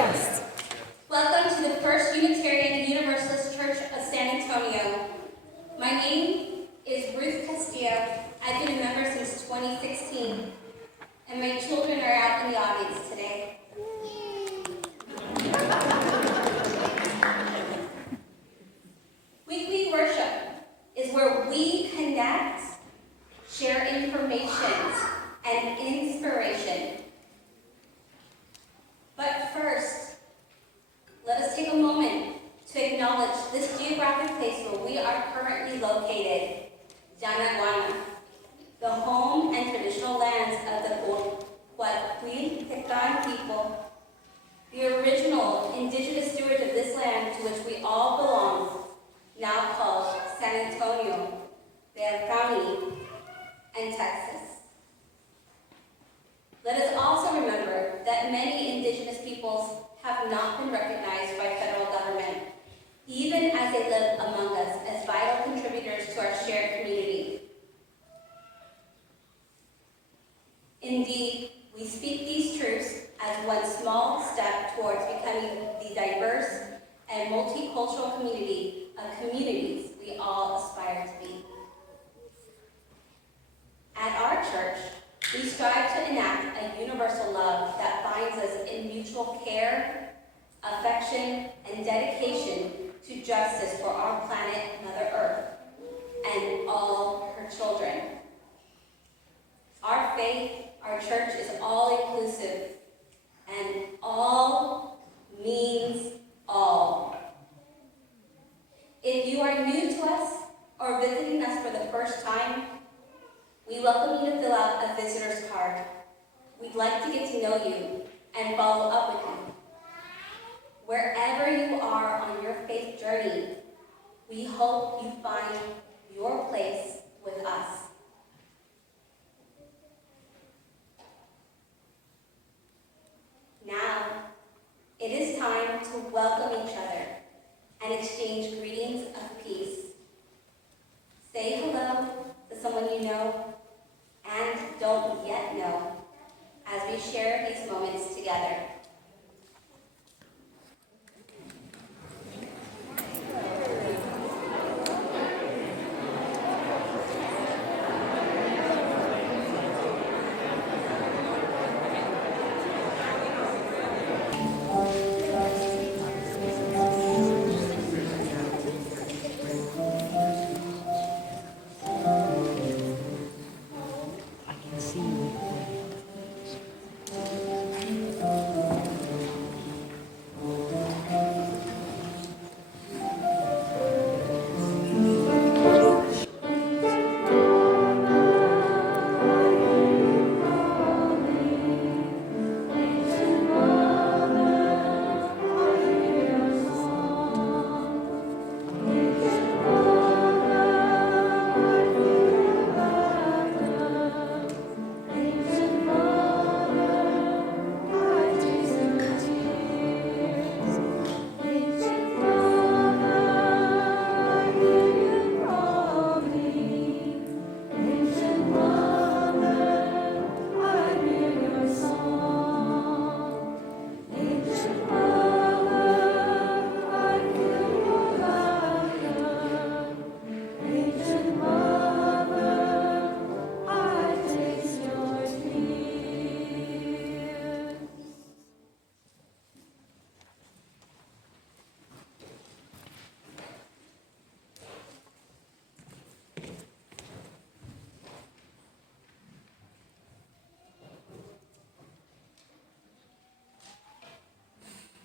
Yes. Welcome to the First Unitarian Universalist Church of San Antonio. My name is Ruth Castillo. I've been a member since 2016, and my children are out in the audience today. Weekly worship is where we connect, share information, and inspiration. But first, let us take a moment to acknowledge this geographic place where we are currently located, Guadalupana, the home and traditional lands of the Guadalupana people, the original indigenous stewards of this land to which we all belong, now called San Antonio, Bexar County, and Texas. Let us also remember that many indigenous peoples have not been recognized by federal government, even as they live among us as vital contributors to our shared community. Indeed, we speak these truths as one small step towards becoming the diverse and multicultural community of communities we all aspire to be. At our church, we strive to enact a universal love that binds us in mutual care, affection, and dedication to justice for our planet, Mother Earth, and all her children. Our faith, our church, is all-inclusive, and all means all. If you are new to us or visiting us for the first time, we welcome you to fill out a visitor's card. We'd like to get to know you and follow up with you. Wherever you are on your faith journey, we hope you find your place with us. Now, it is time to welcome each other and exchange greetings of peace. Say hello to someone you know and don't yet know as we share these moments together.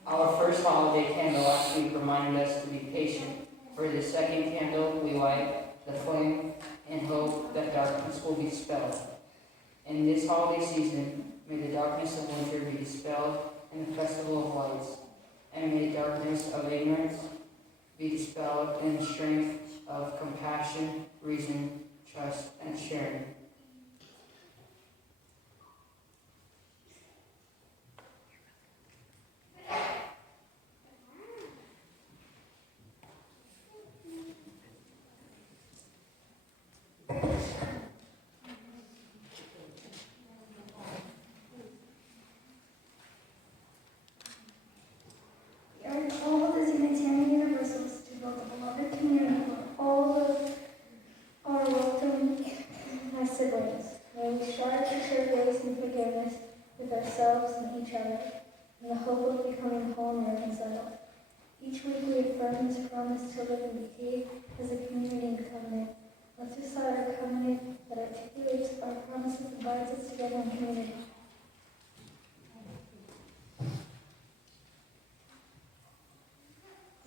Our first holiday candle last week reminded us to be patient. For the second candle, we light the flame in hope that darkness will be dispelled. In this holiday season, may the darkness of winter be dispelled in the festival of lights, and may the darkness of ignorance be dispelled in the strength of compassion, reason, trust, and sharing. home and reconciled. Each week we affirm this promise to live and behave as a community in covenant. Let's decide our covenant that articulates our promises and binds us together in community.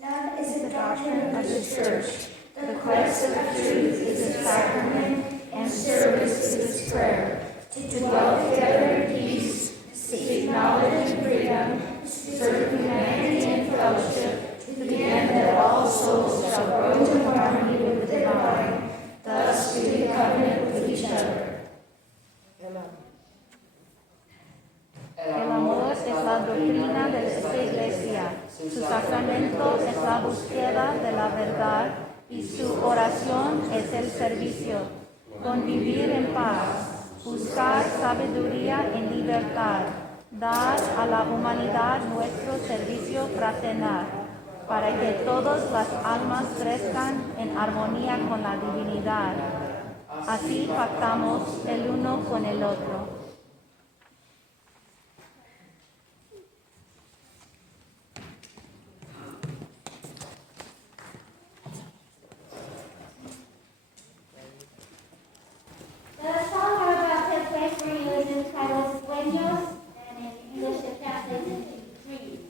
Love is the doctrine of the Church. The quest of truth is its sacrament, and service is its prayer. To dwell together in peace, seek knowledge and freedom, serve humanity and fellowship, to the end that all souls shall grow to harmony with the divine, thus do the covenant with each other. El amor es la doctrina de esta iglesia, su sacramento es la búsqueda de la verdad y su oración es el servicio. Convivir en paz, buscar sabiduría en libertad, dar a la humanidad nuestro servicio fraternal, para que todas las almas crezcan en armonía con la divinidad. Así pactamos el uno con el otro. The song I'm about to play for you is entitled Sueños, and in English it translates into dreams.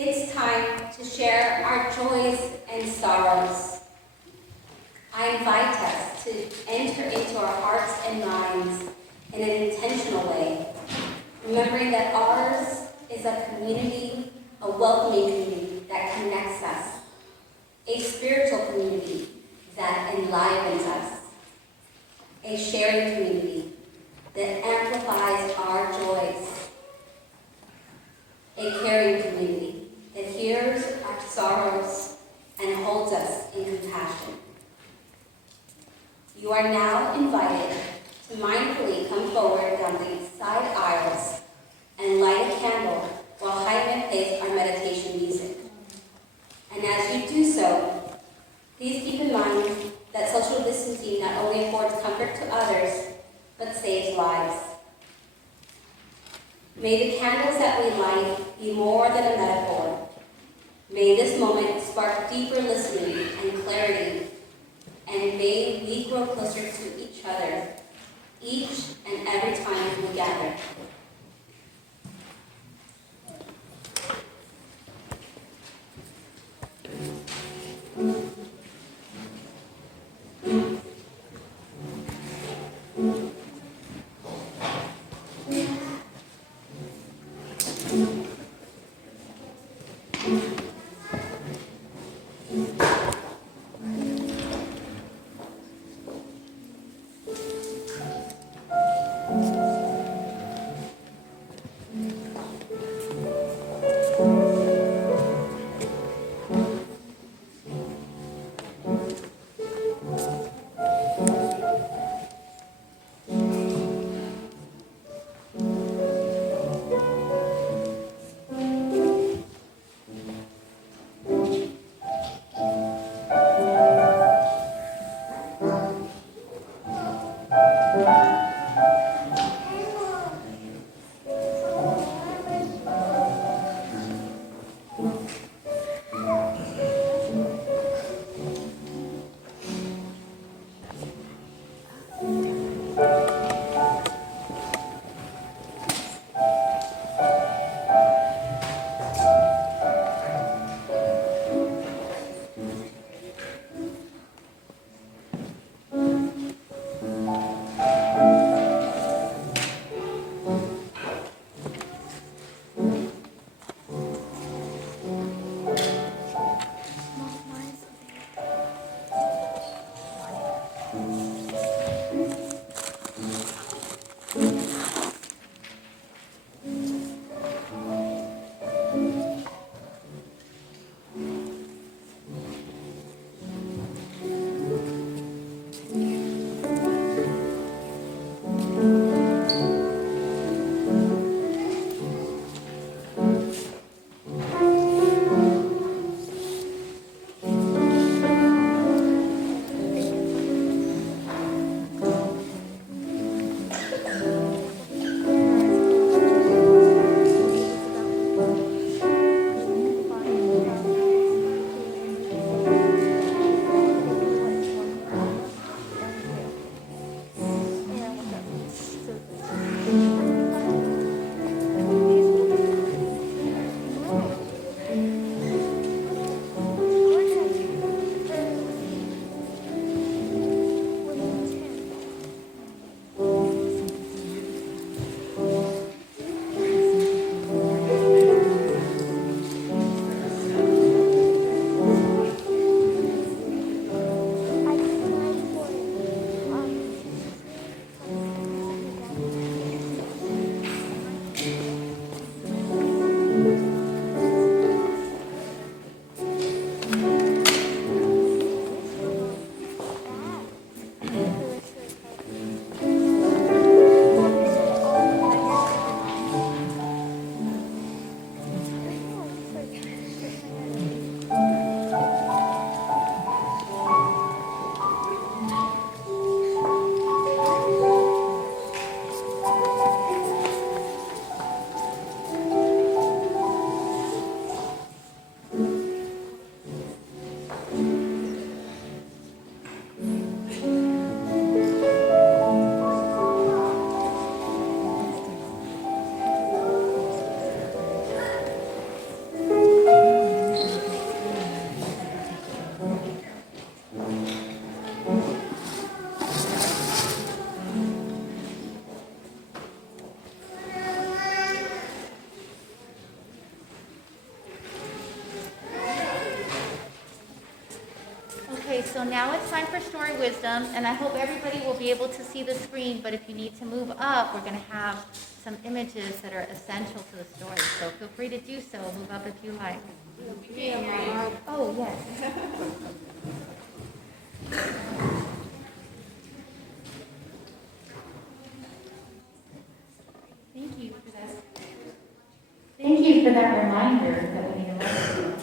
It's time to share our joys and sorrows. I invite us to enter into our hearts and minds in an intentional way, remembering that ours is a community a welcoming community that connects us, a spiritual community that enlivens us, a sharing community that amplifies our joys, a caring community that hears our sorrows and holds us in compassion. You are now invited to mindfully come forward down the side aisles and light a candle while Jaime plays our meditation music. And as you do so, please keep in mind that social distancing not only affords comfort to others, but saves lives. May the candles that we light be more than a metaphor. May this moment spark deeper listening and clarity, and may we grow closer to each other, each and every time we gather. so now it's time for story wisdom, and I hope everybody will be able to see the screen, but if you need to move up, we're going to have some images that are essential to the story. So feel free to do so. Move up if you like. Oh, yes. Thank you for that. Thank you for that reminder that we need to listen.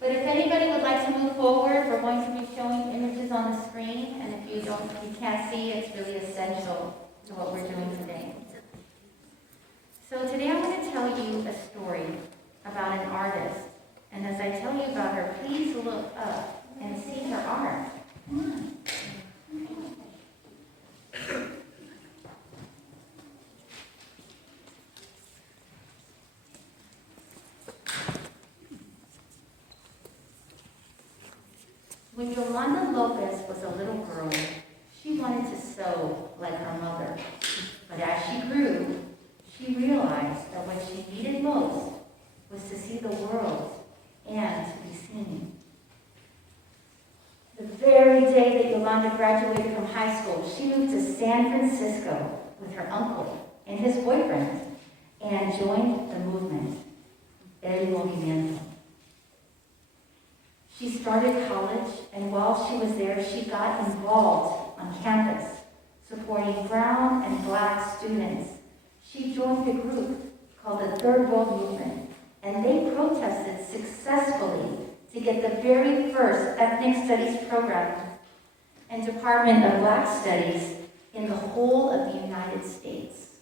But if anybody would like to move forward, we're going to be showing images on the screen, and if you can't see, it's really essential to what we're doing today. So today I'm going to tell you a story about an artist, and as I tell you about her, please look up and see her art. When Yolanda Lopez was a little girl, she wanted to sew like her mother. But as she grew, she realized that what she needed most was to see the world and to be seen. The very day that Yolanda graduated from high school, she moved to San Francisco with her uncle and his boyfriend and joined the movement, El Movimiento. She started college, and while she was there, she got involved on campus, supporting brown and black students. She joined a group called the Third World Movement, and they protested successfully to get the very first ethnic studies program and Department of Black Studies in the whole of the United States.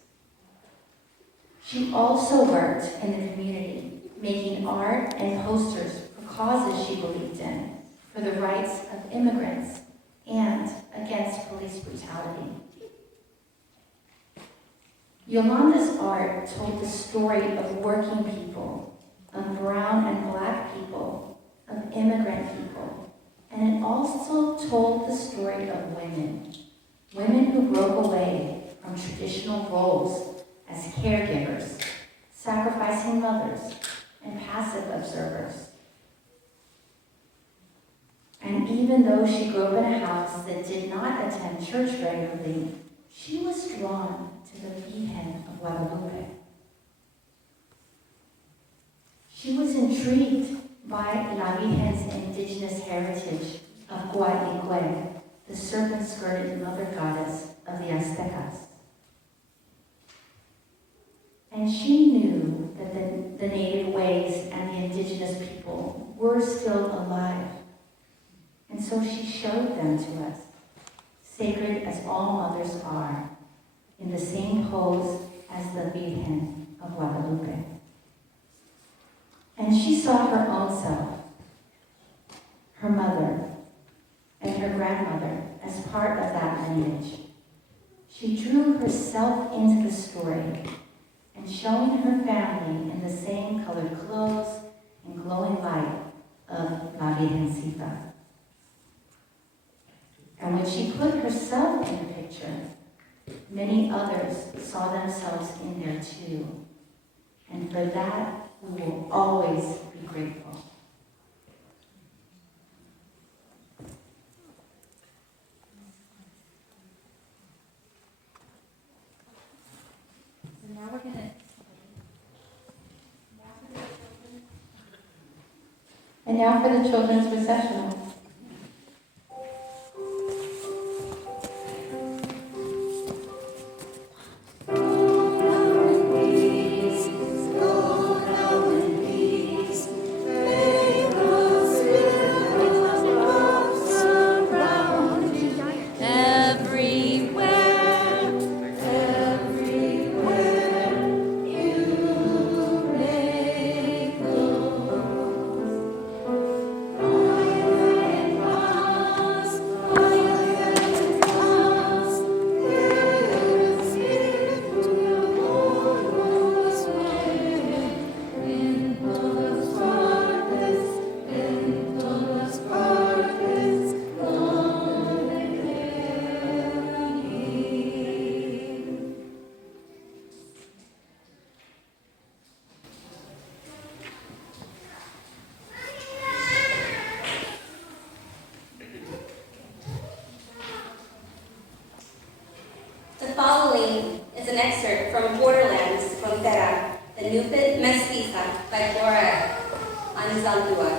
She also worked in the community, making art and posters for causes she believed in, for the rights of immigrants and against police brutality. Yolanda's art told the story of working people, of brown and black people, of immigrant people, and it also told the story of women who broke away from traditional roles as caregivers, sacrificing mothers, and passive observers. And even though she grew up in a house that did not attend church regularly, she was drawn to the Virgen of Guadalupe. She was intrigued by La Virgen's indigenous heritage of Guadalupe, the serpent-skirted mother goddess of the Aztecas. And she knew that the native ways and the indigenous people were still alive. And so she showed them to us, sacred as all mothers are, in the same pose as the Virgen of Guadalupe. And she saw her own self, her mother, and her grandmother as part of that lineage. She drew herself into the story, and showing her family in the same colored clothes and glowing light of La Virgencita. And when she put herself in the picture, many others saw themselves in there too. And for that, we will always be grateful. So now we're going to... And now for the children's processional. Everywhere, everywhere you may go. Anzaldúa.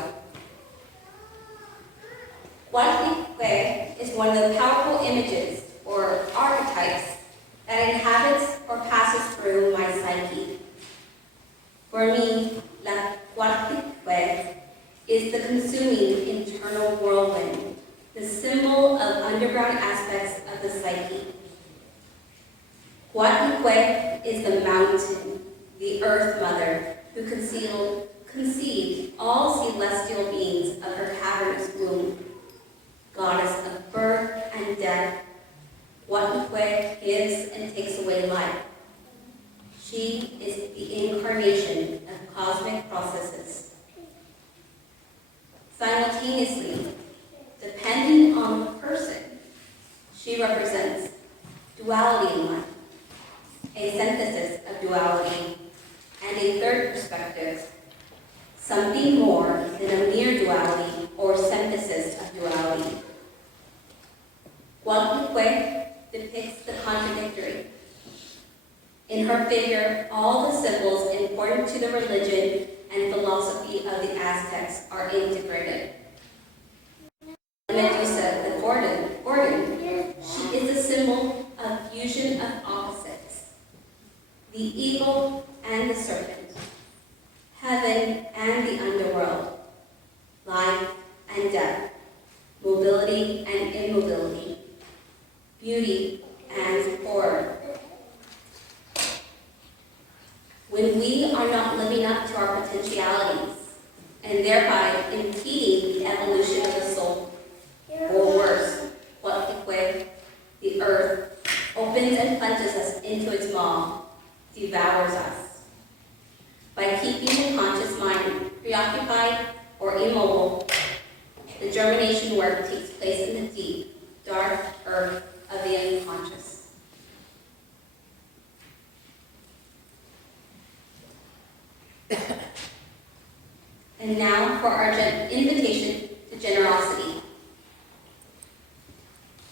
Guadalupe is one of the powerful images or archetypes that inhabits or passes through my psyche. For me, La Guadalupe is the consuming internal whirlwind, the symbol of underground aspects of the psyche. Guadalupe is the mountain, the earth mother, who conceived all celestial beings of her cavernous womb. Goddess of birth and death, Guadalupe gives and takes away life. She is the incarnation of cosmic processes. Simultaneously, depending on the person, she represents duality in life, a synthesis of duality, and a third perspective, something more than a mere duality or synthesis of duality. Guadalupe depicts the contradictory. In her figure, all the symbols important to the religion and philosophy of the Aztecs are integrated. Medusa, the ordained, she is a symbol of fusion of opposites. The eagle and the serpent, heaven and the underworld, life and death, mobility and immobility, beauty and horror. When we are not living up to our potentialities, and thereby impeding the evolution of the soul, or worse, Guadalupe, the earth, opens and plunges us into its maw, devours us. By keeping the conscious mind preoccupied or immobile, the germination work takes place in the deep, dark earth of the unconscious. And now for our invitation to generosity.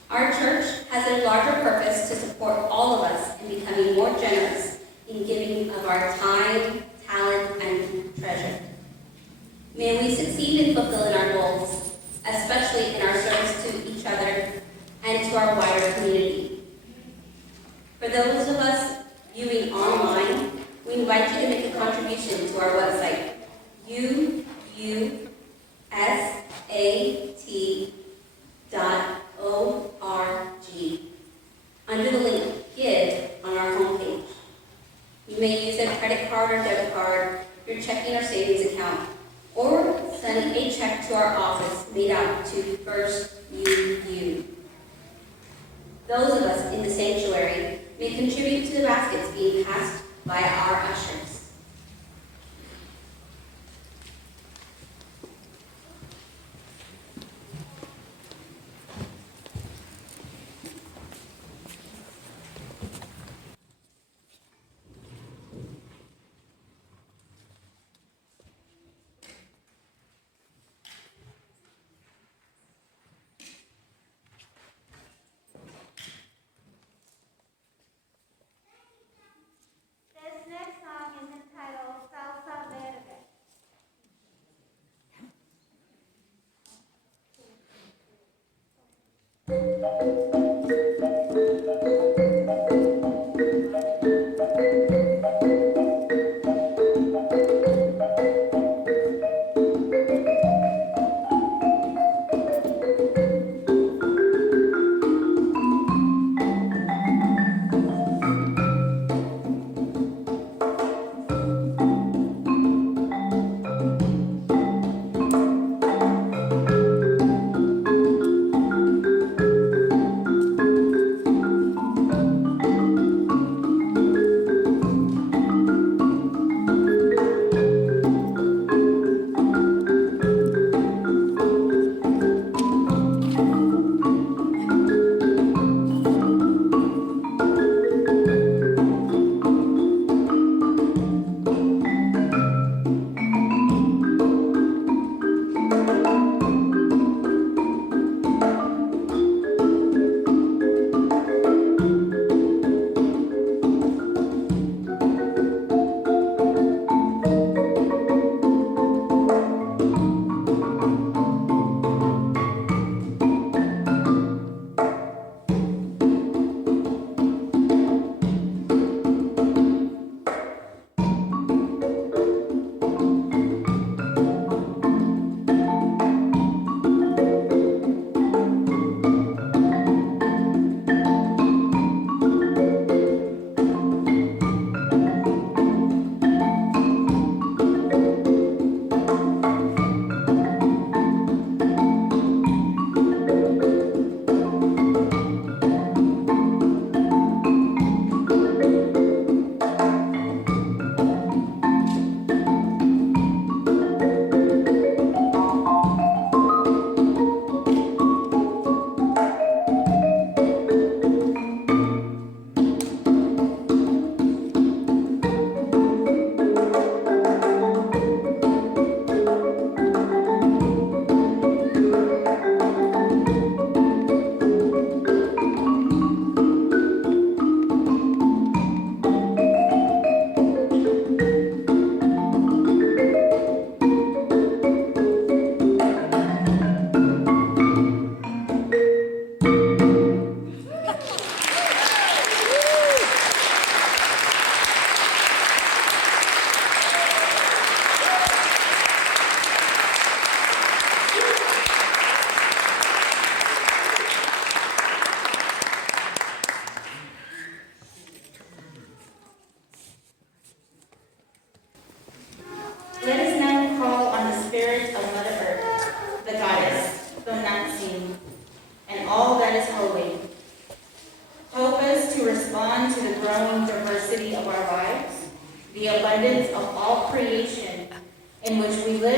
Our church has a larger purpose to support all of us in becoming more generous in giving of our time, talent, and treasure. May we succeed in fulfilling our goals, especially in our service to each other and to our wider community. For those of us viewing online, we invite you to make a contribution to our website, uusat.org, under the link Give on our homepage. You may use a credit card or debit card, your checking or savings account, or send a check to our office made out to First You. Those of us in the sanctuary may contribute to the baskets being passed by our ushers. This next song is entitled Salsa Verde.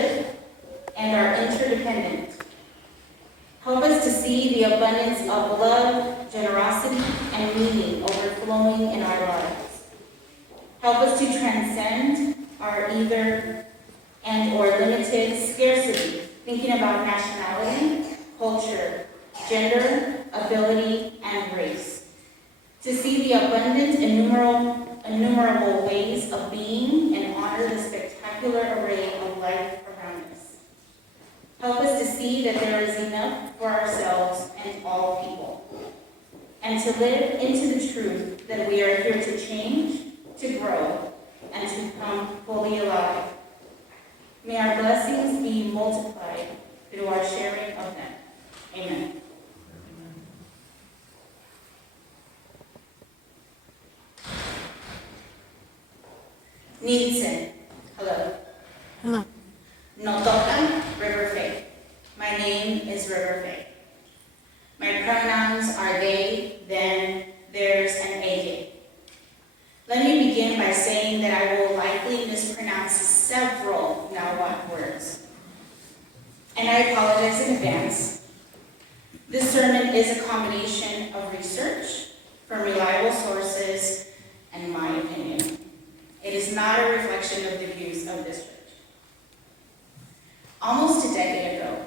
live and are interdependent. Help us to see the abundance of love, generosity, and meaning overflowing in our lives. Help us to transcend our either and or limited scarcity, thinking about nationality, culture, gender, ability, and race. To see the abundant, innumerable ways of being and honor the spectacular array of life around us. Help us to see that there is enough for ourselves and all people, and to live into the truth that we are here to change, to grow, and to come fully alive. May our blessings be multiplied through our sharing of them. Amen. Tonantzin, hello. Hello. Notoka, River Fae. My name is River Fae. My pronouns are they, them, theirs, and elle. Let me begin by saying that I will likely mispronounce several Nahuatl words. And I apologize in advance. This sermon is a combination of research from reliable sources and my opinion. It is not a reflection of the views of this church. Almost a decade ago,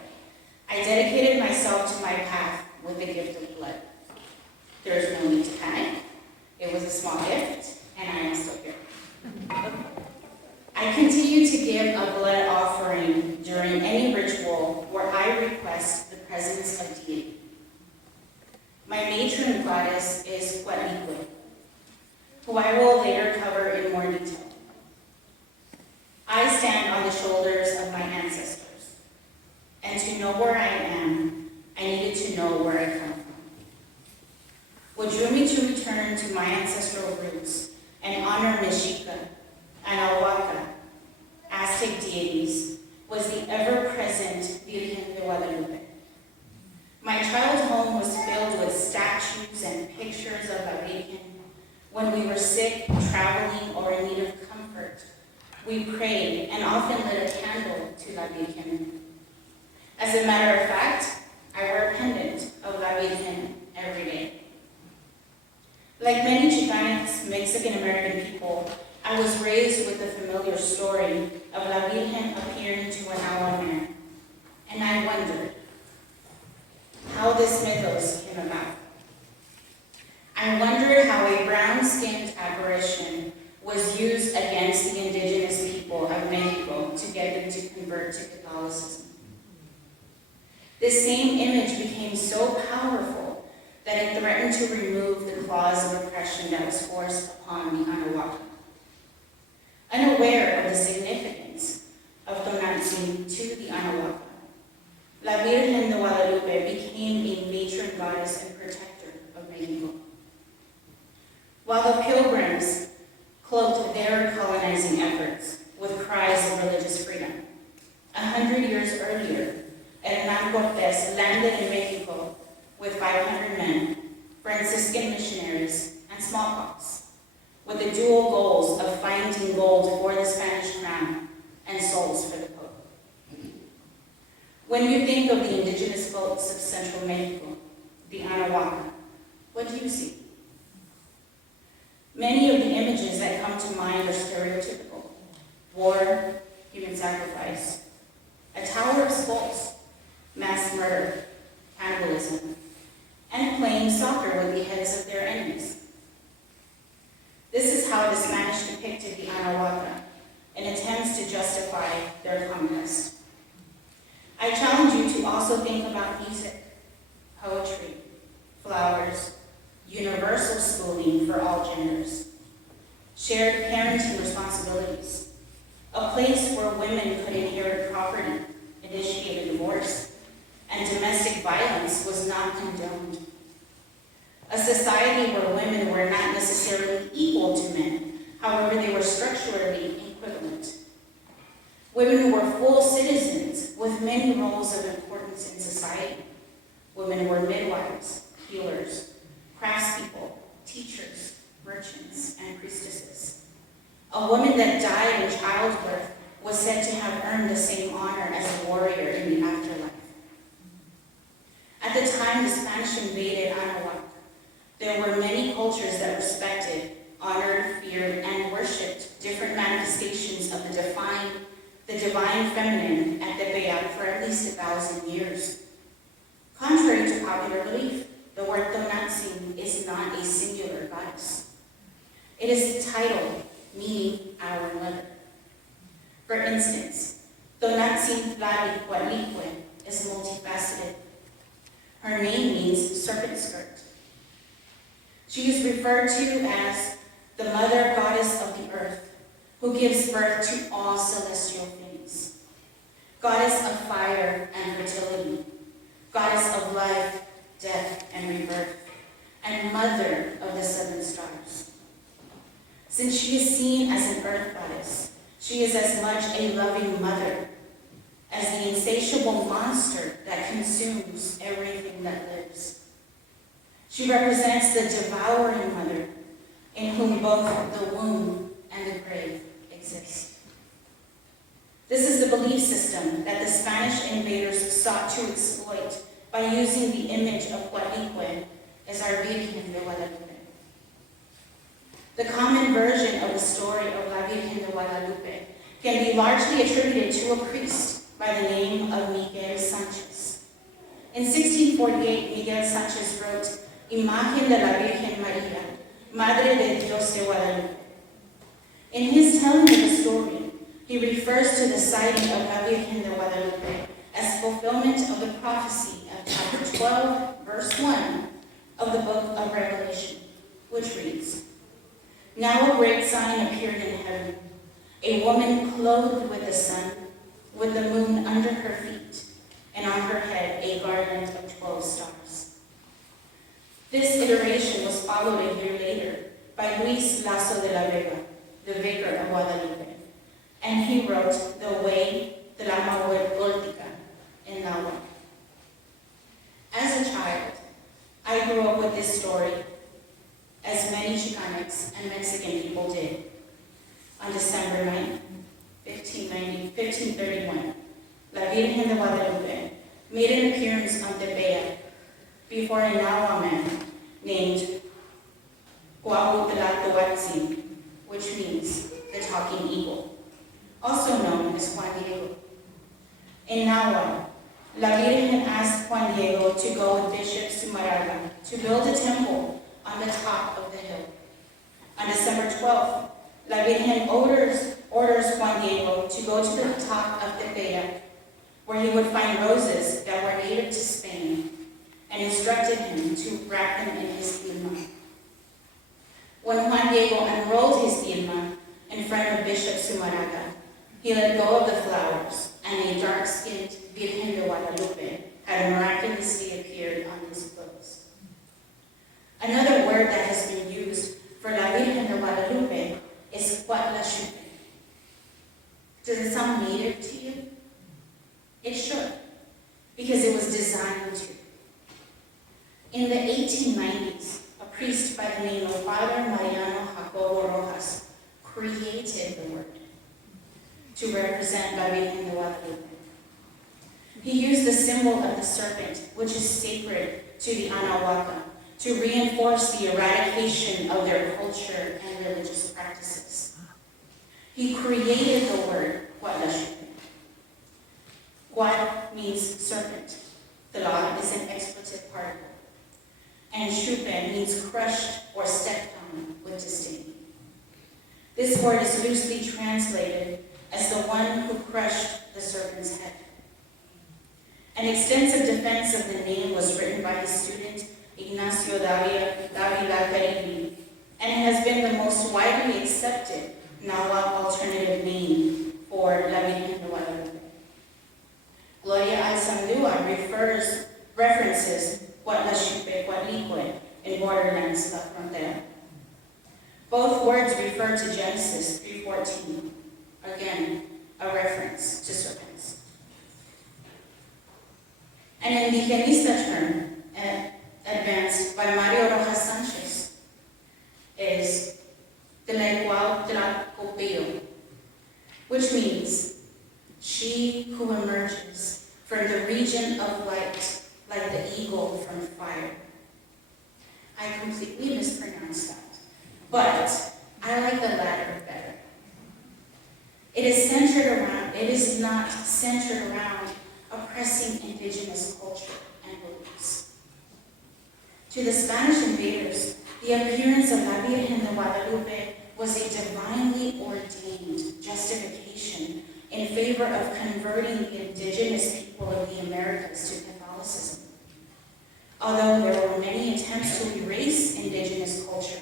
I dedicated myself to my path with the gift of blood. There is no need to panic. It was a small gift, and I am still here. I continue to give a blood offering during any ritual where I request the presence of deity. My matron goddess is Guadalupe, who I will later cover in more detail. I stand on the shoulders of my ancestors, and to know where I am, I needed to know where I come from. What drew me to return to my ancestral roots and honor Mexica and Agua, Aztec deities, was the ever-present Virgen de Guadalupe. My childhood home was filled with statues and pictures of La Virgen. When we were sick, traveling, or in need of comfort, we prayed and often lit a candle to La Virgen. As a matter of fact, I wear a pendant of La Virgen every day. Like many Chicanx, Mexican-American people, I was raised with the familiar story of La Virgen appearing to an Agua man, and I wondered how this mythos came about. I wondered how a brown-skinned apparition was used against the indigenous people of Mexico to get them to convert to Catholicism. This same image became so powerful that it threatened to remove the clause of oppression that was forced upon the Anahuac. Unaware of the significance of Tonantzin to the Anahuac, La Virgen de Guadalupe became a matron goddess and protector of Mexico. While the pilgrims cloaked their colonizing efforts with cries of religious freedom, 100 years earlier, Hernán Cortés landed in Mexico with 500 men, Franciscan missionaries, and smallpox, with the dual goals of finding gold for the Spanish crown and souls for the Pope. When you think of the indigenous folks of central Mexico, the Anahuac, what do you see? Many of the images that come to mind are stereotypical. War, human sacrifice, a tower of skulls, mass murder, cannibalism, and playing soccer with the heads of their enemies. This is how the Spanish depicted the Anahuac in attempts to justify their conquest. I challenge you to also think about music, poetry, flowers, universal schooling for all genders, shared parenting responsibilities, a place where women could inherit property, initiate a divorce, and domestic violence was not condoned. A society where women were not necessarily equal to men, however they were structurally equivalent. Women were full citizens with many roles of importance in society. Women were midwives, healers, craftspeople, teachers, merchants, and priestesses. A woman that died in childbirth was said to have earned the same honor as a warrior in the afterlife. At the time the Spanish invaded Anahuac, there were many cultures that respected, honored, feared, and worshipped different manifestations of the divine feminine at the TBow for at least 1,000 years. Contrary to popular belief, the word Tonantzin is not a singular goddess. It is the title, meaning our mother. For instance, Tonantzin Guadalupe is multifaceted. Her name means serpent skirt. She is referred to as the mother goddess of the earth, who gives birth to all celestial things. Goddess of fire and fertility, goddess of life, death, and rebirth, and mother of the 7 stars. Since she is seen as an earth goddess, she is as much a loving mother as the insatiable monster that consumes everything that lives. She represents the devouring mother, in whom both the womb and the grave exist. This is the belief system that the Spanish invaders sought to exploit by using the image of Guadalupe as our Virgen de Guadalupe. The common version of the story of La Virgen de Guadalupe can be largely attributed to a priest by the name of Miguel Sanchez. In 1648, Miguel Sanchez wrote, Imagen de la Virgen María, Madre de Dios de Guadalupe. In his telling of the story, he refers to the sighting of La Virgen de Guadalupe as fulfillment of the prophecy of chapter 12, verse 1 of the book of Revelation, which reads, Now a great sign appeared in heaven, a woman clothed with the sun, with the moon under her feet, and on her head a garland of 12 stars. This iteration was followed a year later by Luis Lasso de la Vega, the vicar of Guadalupe, and he wrote The Way de la Muertica in Agua. As a child, I grew up with this story, as many Chicanx and Mexican people did. On December 9, 1531, La Virgen de Guadalupe made an appearance on TBow before a Nahua man named Guadalupe, which means the talking eagle, also known as Juan Diego. In Nahua, La Virgen asked Juan Diego to go with Bishop Zumarraga to build a temple on the top of the hill. On December 12th, La Virgen orders Juan Diego to go to the top of TBow, where he would find roses that were native to Spain, and instructed him to wrap them in his tilma. When Juan Diego unrolled his tilma in front of Bishop Zumarraga, he let go of the flowers, and a dark-skinned Virgen de Guadalupe had miraculously appeared on his clothes. Another word that has been used for La Virgen de Guadalupe is Guadalupe. Does it sound native to you? It should, because it was designed to. In the 1890s, a priest by the name of Father Mariano Jacobo Rojas created the word to represent La Virgen de Guadalupe. He used the symbol of the serpent, which is sacred to the Anahuaca, to reinforce the eradication of their culture and religious practices. He created the word Guadalupe. Guad means serpent. The la is an expletive particle. And chupe means crushed or stepped on with disdain. This word is loosely translated as the one who crushed the serpent's head. An extensive defense of the name was written by his student, Ignacio Davila Caribli, and it has been the most widely accepted Nahuatl alternative name for La Virgen de Guadalupe. Gloria Alzandua references Guadalupe in Borderlands La Frontera. Both words refer to Genesis 3:14, again, a reference to serpents. An indigenista term advanced by Mario Rojas Sanchez is the Lenguao Tlacopillo, which means emerges from the region of light like the eagle from fire. I completely mispronounced that, but I like the latter better. It is not centered around oppressing indigenous culture and beliefs. To the Spanish invaders, the appearance of La Virgen de Guadalupe was a divinely ordained justification in favor of converting the indigenous people of the Americas to Catholicism. Although there were many attempts to erase indigenous culture,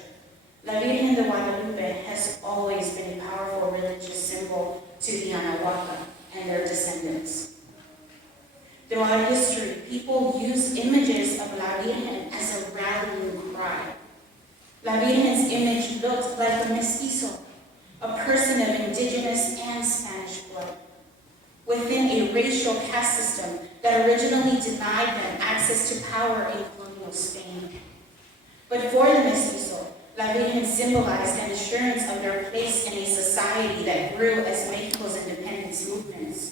La Virgen de Guadalupe has always been a powerful religious symbol to the Anahuaca and their descendants. Throughout history, people use images of La Virgen as a rallying cry. La Virgen's image looked like a mestizo, a person of indigenous and Spanish blood, within a racial caste system that originally denied them access to power in colonial Spain. But for the mestizo, La Virgen symbolized an assurance of their place in a society that grew as Mexico's independence movements.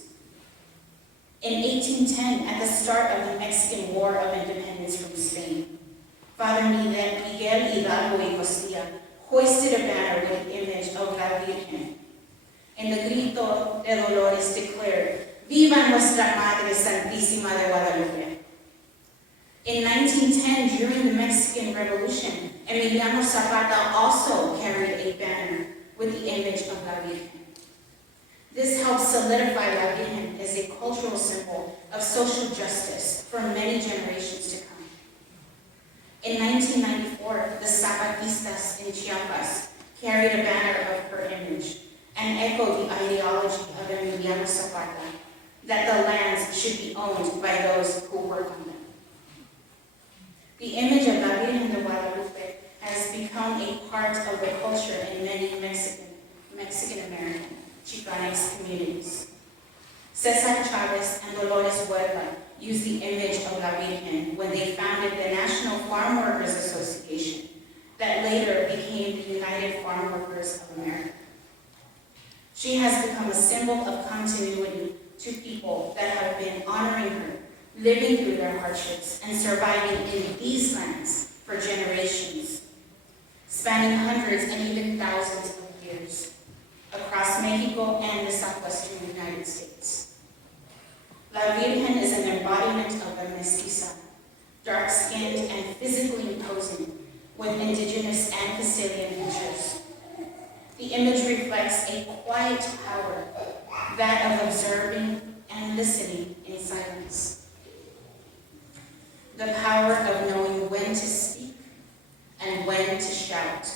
In 1810, at the start of the Mexican War of Independence from Spain, Father Miguel Hidalgo y Costilla hoisted a banner with the image of La Virgen. And the Grito de Dolores declared, "Viva Nuestra Madre Santísima de Guadalupe." In 1910, during the Mexican Revolution, Emiliano Zapata also carried a banner with the image of La Virgen. This helped solidify La Virgen as a cultural symbol of social justice for many generations to come. In 1994, the Zapatistas in Chiapas carried a banner of her image and echoed the ideology of Emiliano Zapata that the lands should be owned by those who work on them. The image of La Virgen de Guadalupe has become a part of the culture in many Mexican-American Chicanx communities. Cesar Chavez and Dolores Huerta used the image of La Virgen when they founded the National Farm Workers Association that later became the United Farm Workers of America. She has become a symbol of continuity to people that have been honoring her, living through their hardships, and surviving in these lands for generations, spanning hundreds and even thousands of years, across Mexico and the southwestern United States. La Virgen is an embodiment of a mestiza, dark-skinned and physically imposing, with indigenous and Castilian features. The image reflects a quiet power, that of observing and listening in silence. The power of knowing when to speak and when to shout.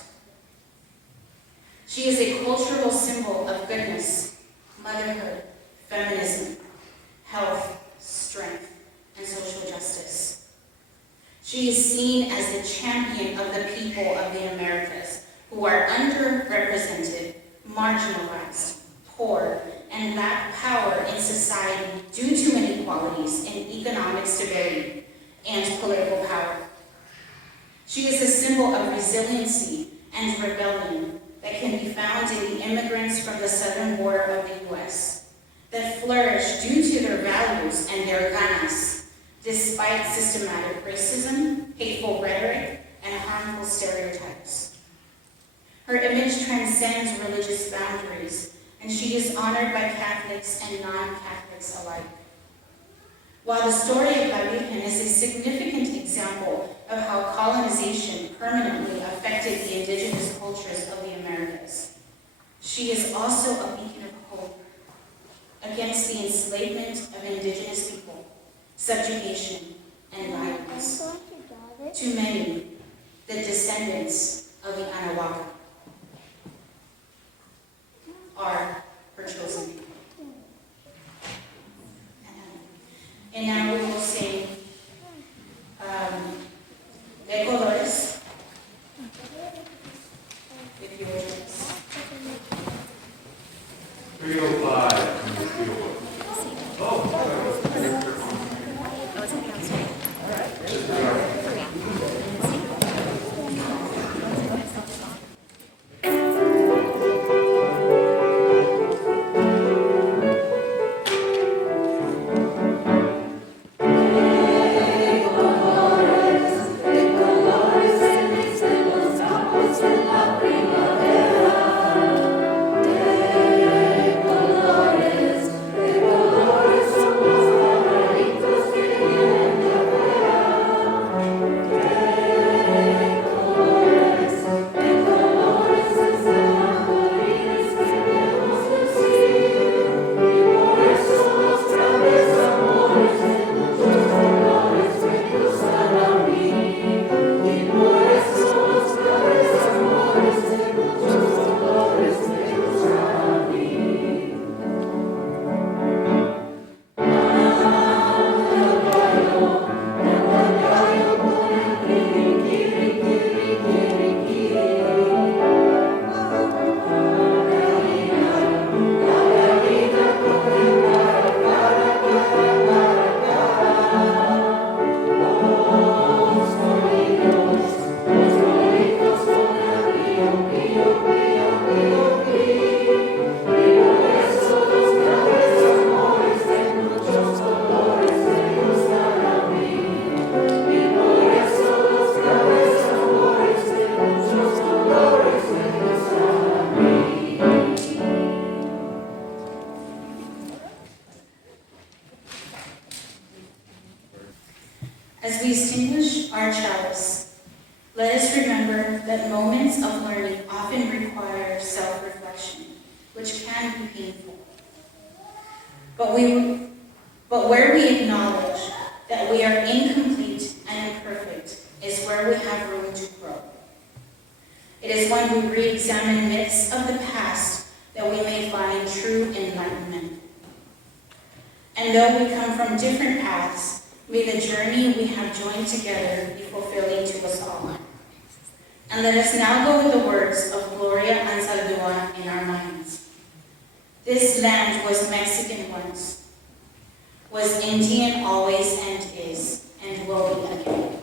She is a cultural symbol of goodness, motherhood, feminism, health, strength, and social justice. She is seen as the champion of the people of the Americas, who are underrepresented, marginalized, poor, and lack power in society due to inequalities in economic stability and political power. She is a symbol of resiliency and rebellion that can be found in the immigrants from the southern border of the U.S. that flourish due to their values and their ganas, despite systematic racism, hateful rhetoric, and harmful stereotypes. Her image transcends religious boundaries, and she is honored by Catholics and non-Catholics alike. While the story of La Virgen is a significant example of how colonization permanently affected the indigenous cultures of the Americas, she is also a beacon of hope against the enslavement of indigenous people, subjugation, and violence. To many, the descendants of the Anahuaca are her chosen people. And now we will sing De Colores, if you will join us. 305 from the field. Oh, As we extinguish our chalice, let us remember that moments of learning often require self-reflection, which can be painful. But where we acknowledge that we are incomplete and imperfect is where we have room to grow. It is when we re-examine myths of the past that we may find true enlightenment. And though we come from different paths, may the journey we have joined together be fulfilling to us all. And let us now go with the words of Gloria Anzaldúa in our minds. This land was Mexican once, was Indian always and is, and will be again.